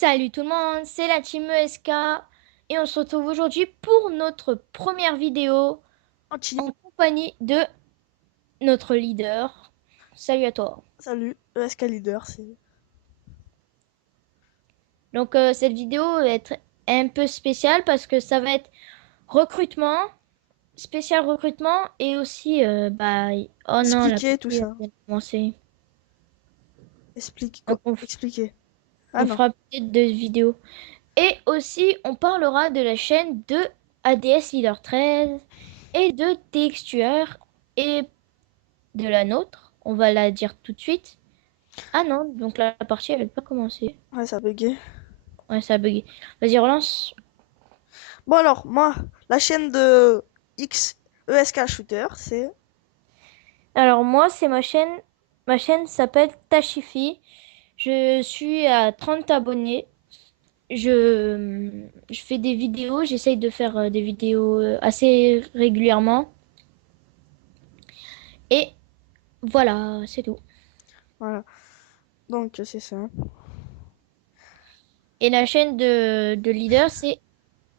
Salut tout le monde, c'est la team ESK et on se retrouve aujourd'hui pour notre première vidéo Anti, en compagnie de notre leader. Salut à toi. salut, ESK Leader, c'est... Donc cette vidéo va être un peu spéciale parce que ça va être recrutement, spécial recrutement et aussi oh non, la Expliquer tout partie ça. vient de commencer. Explique Donc quoi? Expliquer. Ah on non. fera peut-être deux vidéos. Et aussi on parlera de la chaîne de ADS Leader 13 et de Textueur et de la nôtre. On va la dire tout de suite. Ah non, donc la partie elle n'a pas commencé. Ouais, ça a bugué. Ouais, ça a bugué. Vas-y, relance. Bon alors, moi, la chaîne de X ESK Shooter, c'est... Alors moi, c'est ma chaîne. Ma chaîne s'appelle Tashifi. Je suis à 30 abonnés. Je fais des vidéos. J'essaye de faire des vidéos assez régulièrement. Et voilà, c'est tout. Voilà. Donc, c'est ça. Et la chaîne de leader, c'est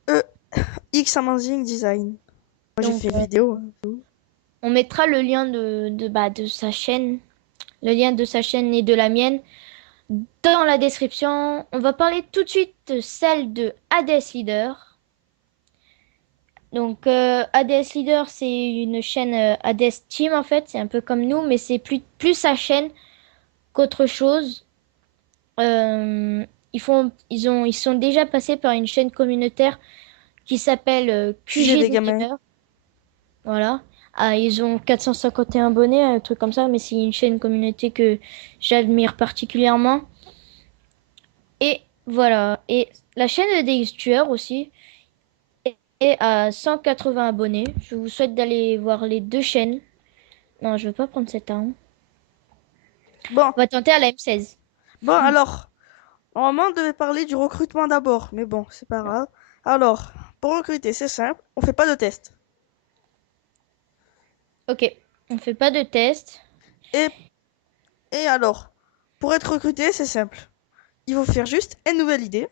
E, X Amazing Design. Moi, j'ai donc fait une vidéo. on mettra le lien de sa chaîne, le lien de sa chaîne et de la mienne dans la description. On va parler tout de suite de celle de Hades Leader. Donc Hades Leader, c'est une chaîne Hades Team en fait, c'est un peu comme nous, mais c'est plus sa chaîne qu'autre chose. Ils sont déjà passés par une chaîne communautaire qui s'appelle QG QG des des gamins. gamers. Voilà. Ah, ils ont 451 abonnés, un truc comme ça, mais c'est une chaîne communauté que j'admire particulièrement. Et voilà. Et la chaîne de DX Tueur aussi est à 180 abonnés. Je vous souhaite d'aller voir les deux chaînes. Non, je veux pas prendre cette arme. Bon, On va tenter à la M16. bon alors, normalement, on devait parler du recrutement d'abord, mais bon, c'est pas grave. Alors, pour recruter, c'est simple, on fait pas de test. Ok, on fait pas de test. Et, et alors, pour être recruté, c'est simple. Il faut faire juste une nouvelle idée.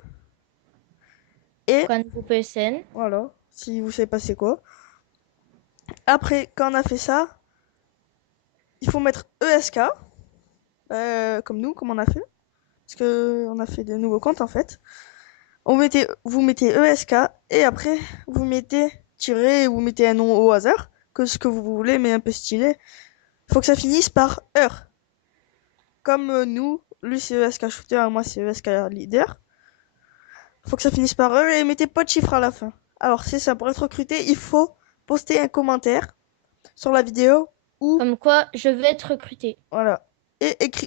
Et Donc un nouveau PSN. voilà, si vous savez pas c'est quoi. Après, quand on a fait ça, il faut mettre ESK, comme nous, comme on a fait. Parce que on a fait des nouveaux comptes en fait. Vous mettez ESK et après vous mettez tiré, vous mettez un nom au hasard, que ce que vous voulez, mais un peu stylé. Il faut que ça finisse par heure. Comme nous, lui c'est ESK Shooter et moi c'est ESK Leader. Il faut que ça finisse par heure et mettez pas de chiffre à la fin. Alors c'est ça, pour être recruté, il faut poster un commentaire sur la vidéo ou Comme quoi, je vais être recruté. voilà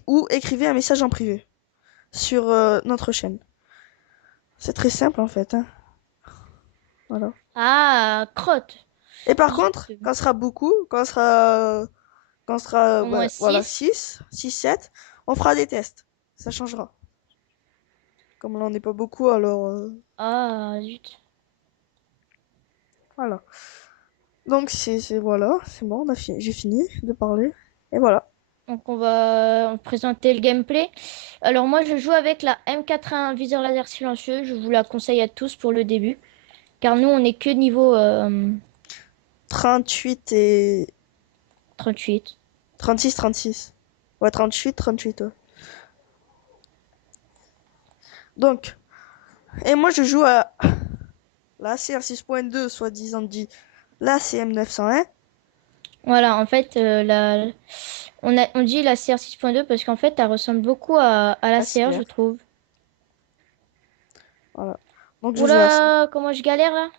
ou écrivez un message en privé sur notre chaîne. C'est très simple en fait, hein. Voilà. Ah, crotte. Et par Zut. contre, quand ce sera beaucoup, quand ce sera Au moins voilà 6. 7, on fera des tests. Ça changera. Comme là on n'est pas beaucoup, alors Ah, zut. voilà. Donc voilà, c'est bon, j'ai fini de parler et voilà. Donc on va présenter le gameplay. Alors moi je joue avec la M81 viseur laser silencieux. Je vous la conseille à tous pour le début. Car nous on est que niveau 38 et 38. 36. Ouais, 38. Ouais. Donc, et moi je joue à la CR6.2, soi-disant dit la CM901. Voilà, en fait, on dit la CR 6.2 parce qu'en fait, elle ressemble beaucoup à la La CR, je CR. trouve. Voilà. Donc je joue à ça. Oula, comment je galère là?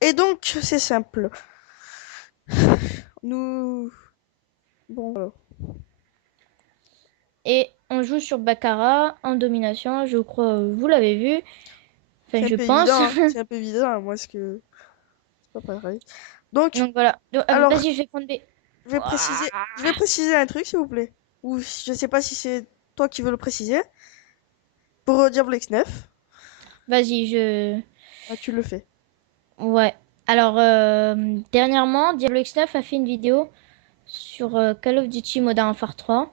Et donc, c'est simple. Nous. Bon, voilà. Et on joue sur Baccarat en domination, je crois, vous l'avez vu. Enfin, C'est un je peu évident, pense. hein. C'est un peu évident, hein, moi, parce que c'est pas pareil. Donc, Donc voilà. Donc, alors, vas-y, je vais prendre B. je vais préciser un truc, s'il vous plaît. Ou je sais pas si c'est toi qui veux le préciser. Pour Diablo X9, Vas-y, je... ah, tu le fais. Ouais. Alors, dernièrement, Diablo X9 a fait une vidéo sur Call of Duty Modern Warfare 3.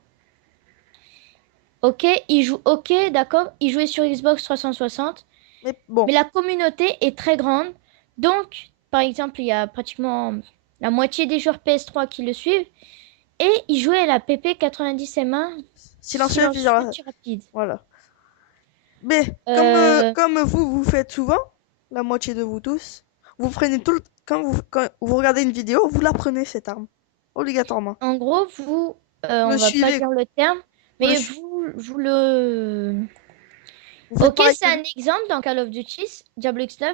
Ok, il joue, ok, d'accord, il jouait sur Xbox 360, Mais bon, mais la communauté est très grande. Donc, par exemple, il y a pratiquement la moitié des joueurs PS3 qui le suivent, et il jouait à la PP 90 M1 silencieux, silencieux visuel. tir rapide. Voilà. Mais Euh, comme vous, vous faites souvent, la moitié de vous tous, vous prenez tout le... quand vous regardez une vidéo, vous la prenez cette arme. Obligatoirement. En gros, vous, Vous le on va pas suivez, dire le terme, vous le mais su- vous le... vous faites Ok, pareil c'est que un lui. exemple dans Call of Duty, Diablo X9,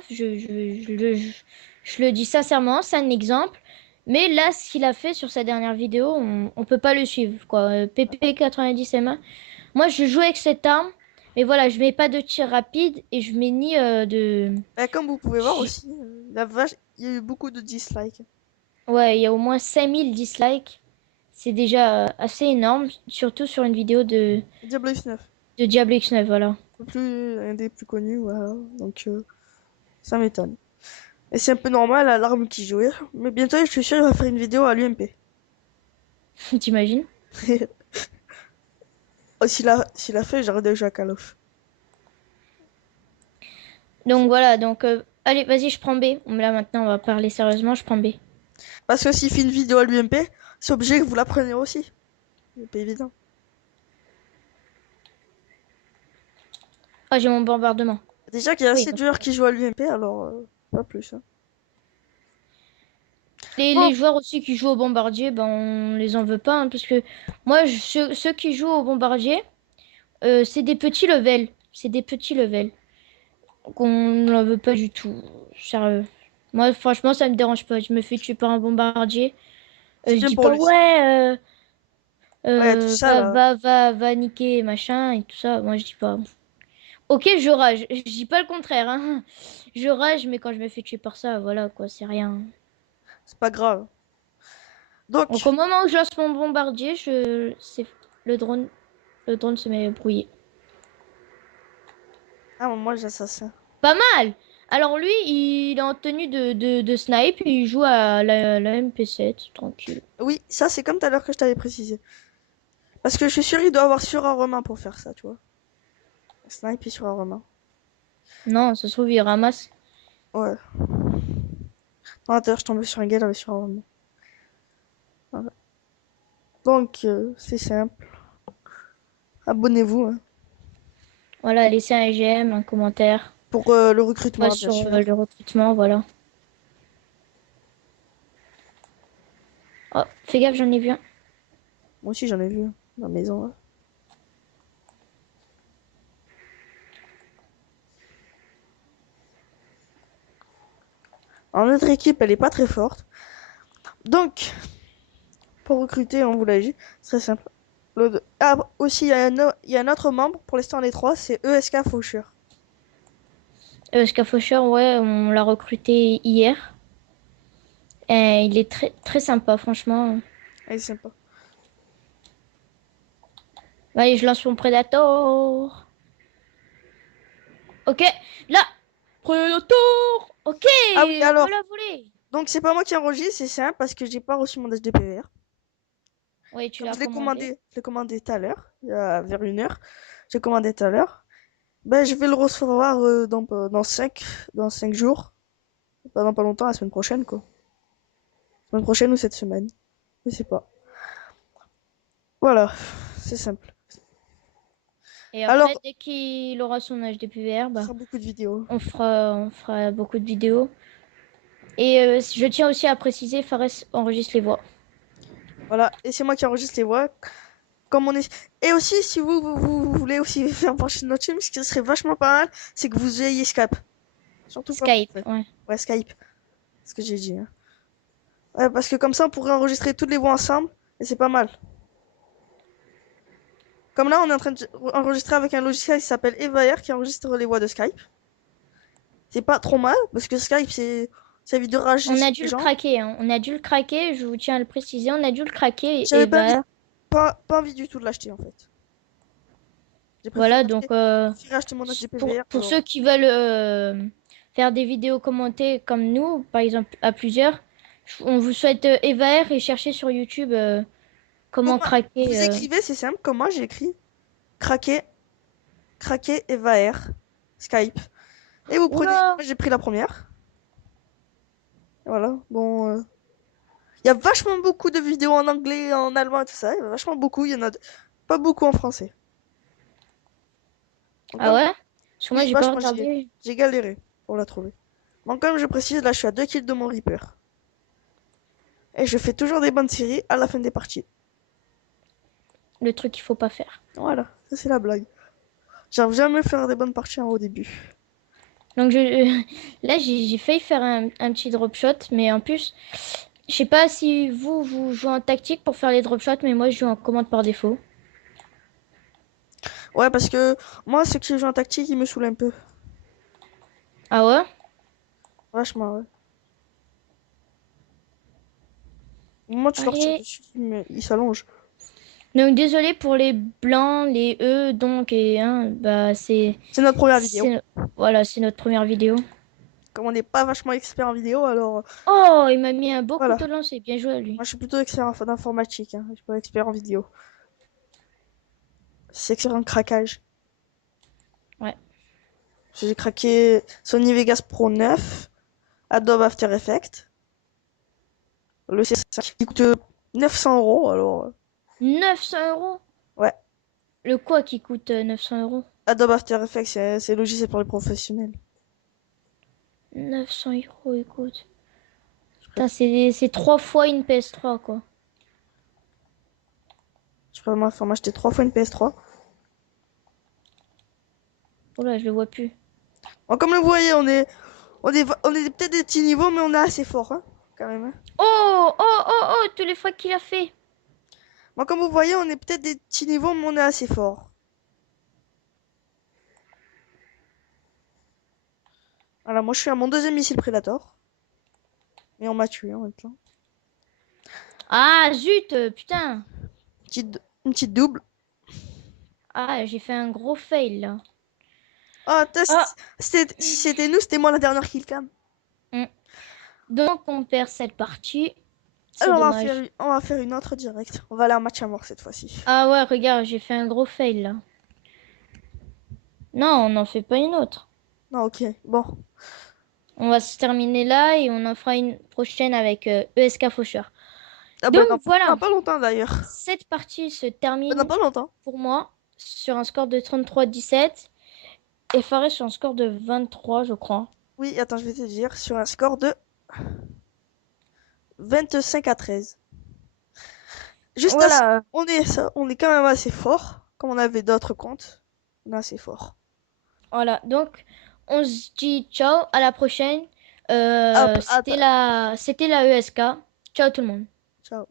je le dis sincèrement, c'est un exemple. Mais là, ce qu'il a fait sur sa dernière vidéo, on peut pas le suivre, quoi. PP 90 M1. Moi, je joue avec cette arme, mais voilà, je mets pas de tir rapide et je mets ni de... Comme vous pouvez voir j- aussi, il y a eu beaucoup de dislikes. Ouais, il y a au moins 5000 dislikes. C'est déjà assez énorme, surtout sur une vidéo Diablo X9, de Diablo X9, voilà. un des plus connus, voilà. Donc ça m'étonne. Et c'est un peu normal à l'arme qui jouait. Mais bientôt, je suis sûr, il va faire une vidéo à l'UMP. T'imagines? Oh, s'il a fait, j'aurais déjà Call of. Donc voilà, donc allez, vas-y, je prends B. Là maintenant, on va parler sérieusement, je prends B. Parce que s'il fait une vidéo à l'UMP, c'est obligé que vous la preniez aussi. C'est pas évident. Ah, j'ai mon bombardement. Déjà qu'il y a Oui, assez de donc, joueurs qui jouent à l'UMP, alors pas plus, hein. Bon, les joueurs aussi qui jouent au bombardier, ben on les en veut pas, hein, parce que moi, ceux qui jouent au bombardier, c'est des petits levels. C'est des petits levels. Qu'on n'en veut pas du tout. Sérieux. Moi, franchement, ça me dérange pas. Je me fais tuer par un bombardier. c'est Je bien dis pour pas, lui. ouais, Ouais, tout ça là. va niquer, machin, et tout ça. Moi, je dis pas. Ok, je rage. Je dis pas le contraire, hein. Je rage, mais quand je me fais tuer par ça, voilà, quoi, c'est rien. C'est pas grave. Donc, au Donc, moment où je lance mon bombardier, c'est le drone, le drone se met brouillé. ah, moi j'assassin. Pas mal! Alors lui, il est en tenue de snipe, et il joue à la MP7, tranquille. Oui, ça c'est comme tout à l'heure que je t'avais précisé. Parce que je suis sûr il doit avoir sur un Romain pour faire ça, tu vois. Sniper sur un Romain. Non, ça se trouve, il ramasse. Ouais. Non, d'ailleurs, je tombais sur un gars, il avait sur un Romain. Voilà. Donc, c'est simple. Abonnez-vous, hein, Voilà, laissez un j'aime, un commentaire. pour le Pas recrutement, bien sur sûr. le recrutement, voilà. Oh, fais gaffe, j'en ai vu un. Moi aussi, j'en ai vu, hein, dans la maison, hein. Alors, notre équipe, elle est pas très forte. Donc, pour recruter, on vous l'a dit, c'est très simple. Ah, aussi, il y a un autre membre, pour l'instant, les trois, c'est ESK Faucheur. Scafosher, ouais, on l'a recruté hier. Et il est très, très sympa, franchement. Elle est sympa. Allez, je lance mon Predator. Ok, là, Predator. Ok, Ah oui, alors, voilà, volé. donc c'est pas moi qui enregistre, c'est simple, parce que j'ai pas reçu mon HDPVR. Oui, tu Comme l'as commandé. je l'ai commandé tout à l'heure, il y a vers 1 heure. J'ai commandé tout à l'heure. Ben, je vais le recevoir dans 5 jours. Pas dans pas longtemps, la semaine prochaine, quoi. La semaine prochaine ou cette semaine. Je sais pas. Voilà, c'est simple. Et Alors, après, dès qu'il aura son âge de PVR, ce bah, sera beaucoup de vidéos. on fera beaucoup de vidéos. Et je tiens aussi à préciser, Fares enregistre les voix. Voilà, et c'est moi qui enregistre les voix. Comme on est... Et aussi, si vous voulez aussi faire pencher notre chaîne, ce qui serait vachement pas mal, c'est que vous ayez Skype. Surtout pas moi, en Skype, fait. ouais. Ouais, Skype. C'est ce que j'ai dit, hein. Ouais, parce que comme ça, on pourrait enregistrer toutes les voix ensemble, et c'est pas mal. Comme là, on est en train d'enregistrer avec un logiciel qui s'appelle Evaer, qui enregistre les voix de Skype. C'est pas trop mal, parce que Skype, ça évite de On a enregistrer dû les le gens. craquer, hein. On a dû le craquer, je vous tiens à le préciser. On a dû le craquer J'avais et pas envie, bah pas envie du tout de l'acheter, en fait. J'ai voilà, donc préféré acheter mon HDPVR pour que... ceux qui veulent faire des vidéos commentées comme nous, par exemple à plusieurs, on vous souhaite Evaer et cherchez sur YouTube comment Comment craquer. vous écrivez, c'est simple, comme moi j'ai écrit. Craquer, Craquer et Vaer. Skype. Et vous prenez. Oula! Moi, j'ai pris la première. Voilà. Bon. Il y a vachement beaucoup de vidéos en anglais, en allemand et tout ça. Il y en a vachement beaucoup. Il y en a pas beaucoup en français. Donc, Ah ouais? Parce que moi, oui, j'ai pas vachement, regardé. j'ai galéré pour la trouver. Donc, comme je précise, là, je suis à 2 kills de mon Reaper. Et je fais toujours des bonnes séries à la fin des parties. Le truc qu'il faut pas faire. Voilà, ça c'est la blague. J'arrive jamais à faire des bonnes parties au début. Donc là j'ai failli faire un petit drop shot, mais en plus, je sais pas si vous jouez en tactique pour faire les drop shots, mais moi je joue en commande par défaut. Ouais, parce que moi, ceux qui jouent en tactique, ils me saoulent un peu. Ah ouais? Vachement, ouais. Au moment tu leur tires Allez. dessus, mais ils s'allongent. Donc désolé pour les blancs, les E, donc et hein, bah C'est notre première vidéo. voilà, c'est notre première vidéo. Comme on n'est pas vachement expert en vidéo, alors Oh, il m'a mis un beau voilà. couteau de lancer, bien joué à Moi, lui. je suis plutôt expert en informatique. Hein. Je suis pas expert en vidéo. C'est expert en craquage. Ouais. J'ai craqué Sony Vegas Pro 9, Adobe After Effects, le C5 qui coûte 900 €. Alors, 900 €? ouais. Le quoi qui coûte 900 €? Adobe After Effects, c'est logiciel pour les professionnels. 900 €, écoute. Putain, c'est 3 fois une PS3, quoi. Je peux m'acheter 3 fois une PS3. Oh là, je le vois plus. Bon, comme vous voyez, on est peut-être des petits niveaux, mais on est assez fort, hein, quand même. Hein. Oh, oh, oh, oh, tous les fois qu'il a fait. Bon, comme vous voyez, on est peut-être des petits niveaux, mais on est assez fort. Voilà, moi je suis à mon deuxième missile Predator. Et on m'a tué en même temps. Ah, zut, putain. Une petite double. Ah, j'ai fait un gros fail, là. Oh, Ah, si c'était nous, c'était moi la dernière killcam. hmm. Donc, on perd cette partie. C'est Alors dommage. on va faire une autre directe. On va aller en match à mort cette fois-ci. Ah ouais, regarde, j'ai fait un gros fail, là. Non, on n'en fait pas une autre. Non, ok, bon. On va se terminer là et on en fera une prochaine avec ESK Faucheur. Ah bah Donc, voilà. non, pas longtemps d'ailleurs. Cette partie se Bah, non, termine pas longtemps. pour moi sur un score de 33-17 et Fares sur un score de 23, je crois. Oui, attends, je vais te dire. Sur un score de 25-13. Juste assez. Voilà. On est quand même assez fort. Comme on avait d'autres comptes. On est assez fort. Voilà, donc on se dit ciao, à la prochaine. Hop, attends. C'était la ESK. Ciao tout le monde. Ciao.